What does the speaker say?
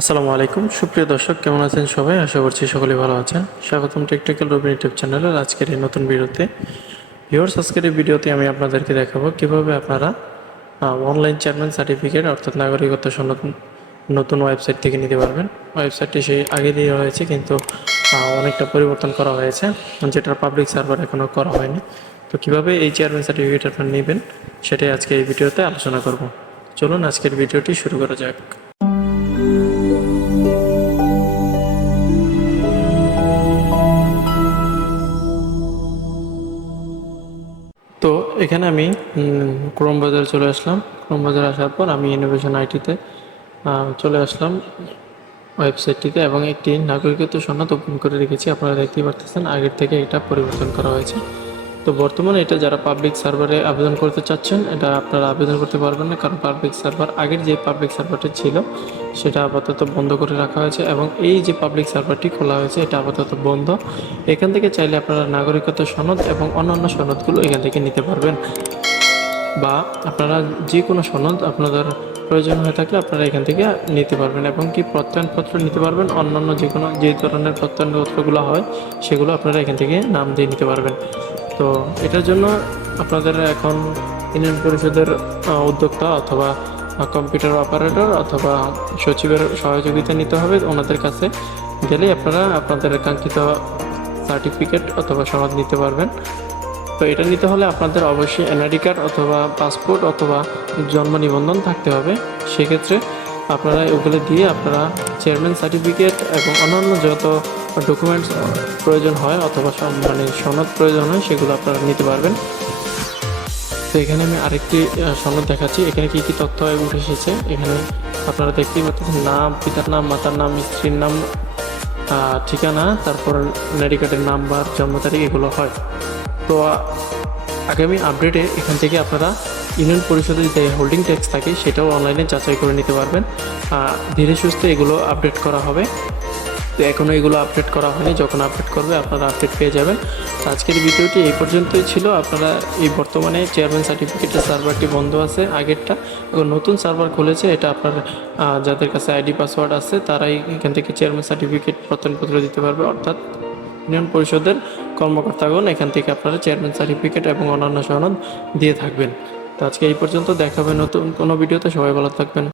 আসসালামু আলাইকুম সুপ্রিয় দর্শক, কেমন আছেন সবাই? আশা করছি সকলে ভালো আছেন। স্বাগতম টেকনিক্যাল রবিন ইউটিউব চ্যানেলের আজকের এই নতুন ভিডিওতে। ভিউয়ার্স, আজকের এই ভিডিওতে আমি আপনাদেরকে দেখাবো কিভাবে আপনারা অনলাইন চেয়ারম্যান সার্টিফিকেট অর্থাৎ নাগরিকত্ব সনদ নতুন ওয়েবসাইট থেকে নিতে পারবেন। ওয়েবসাইটটি সেই আগে দিয়ে হয়েছে, কিন্তু অনেকটা পরিবর্তন করা হয়েছে, যেটার পাবলিক সার্ভার এখনও করা হয়নি। তো কিভাবে এই চেয়ারম্যান সার্টিফিকেট আপনারা নেবেন সেটাই আজকে এই ভিডিওতে আলোচনা করব। চলুন আজকের ভিডিওটি শুরু করা যাক। তো এখানে আমি ক্রোম বাজারে চলে আসলাম। ক্রোম বাজারে আসার পর আমি ইনোভেশন আইটিতে চলে আসলাম ওয়েবসাইটটিতে, এবং একটি নাগরিকত্ব সনদ ওপেন করে রেখেছি। আপনারা দেখতেই পারতেছেন আগের থেকে এটা পরিবর্তন করা হয়েছে। তো বর্তমানে এটা যারা পাবলিক সার্ভারে আবেদন করতে চাচ্ছেন, এটা আপনারা আবেদন করতে পারবেন না, কারণ পাবলিক সার্ভার আগের যে পাবলিক সার্ভারটি ছিল সেটা আপাতত বন্ধ করে রাখা হয়েছে, এবং এই যে পাবলিক সার্ভারটি খোলা হয়েছে এটা আপাতত বন্ধ। এখান থেকে চাইলে আপনারা নাগরিকত্ব সনদ এবং অন্যান্য সনদগুলো এখান থেকে নিতে পারবেন, বা আপনারা যে কোনো সনদ আপনাদের প্রয়োজন হয়ে থাকলে আপনারা এখান থেকে নিতে পারবেন, এবং কি প্রত্যয়নপত্র নিতে পারবেন। অন্যান্য যে ধরনের প্রত্যয়নপত্রগুলো হয় সেগুলো আপনারা এখান থেকে নাম দিয়ে নিতে পারবেন। তো এটার জন্য আপনাদের এখন ইউনিয়ন পরিষদের উদ্যোক্তা অথবা কম্পিউটার অপারেটর অথবা সচিবের সহযোগিতা নিতে হবে। ওনাদের কাছে গেলেই আপনারা আপনাদের কাঙ্ক্ষিত সার্টিফিকেট অথবা সনদ নিতে পারবেন। তো এটা নিতে হলে আপনাদের অবশ্যই এনআইডি কার্ড অথবা পাসপোর্ট অথবা জন্ম নিবন্ধন থাকতে হবে। সেক্ষেত্রে আপনারা ওগুলো দিয়ে আপনারা চেয়ারম্যান সার্টিফিকেট এবং অন্যান্য যত ডকুমেন্টস প্রয়োজন হয় অথবা সনদ প্রয়োজন হয় সেগুলো আপনারা নিতে পারবেন। তো এখানে আমি আরেকটি সনদ দেখাচ্ছি। এখানে কী কী তথ্য উঠে এসেছে এখানে আপনারা দেখতেই পাচ্ছেন। নাম, পিতার নাম, মাতার নাম, স্ত্রীর নাম, ঠিকানা, তারপর এনআইডি কার্ডের নাম্বার, জন্ম তারিখ, এগুলো হয়। তো আগামী আপডেটে এখান থেকে আপনারা ইউনিয়ন পরিষদের যে হোল্ডিং ট্যাক্স থাকে সেটাও অনলাইনে যাচাই করে নিতে পারবেন। ধীরে সুস্থে এগুলো আপডেট করা হবে। তো এখনও এগুলো আপডেট করা হয়নি, যখন আপডেট করবে আপনারা আপডেট পেয়ে যাবেন। তো আজকের ভিডিওটি এই পর্যন্তই ছিল। আপনারা এই বর্তমানে চেয়ারম্যান সার্টিফিকেটের সার্ভারটি বন্ধ আছে আগেরটা, এবং নতুন সার্ভার খুলেছে। এটা আপনার যাদের কাছে আইডি পাসওয়ার্ড আছে তারাই এখান থেকে চেয়ারম্যান সার্টিফিকেট প্রত্যয়নপত্র দিতে পারবে, অর্থাৎ ইউনিয়ন পরিষদের কর্মকর্তাগণ এখান থেকে আপনারা চেয়ারম্যান সার্টিফিকেট এবং অন্যান্য সনদ দিয়ে থাকবেন। তো আজকে এই পর্যন্ত, দেখা হবে নতুন কোনো ভিডিওতে। সবাই ভালো থাকবেন।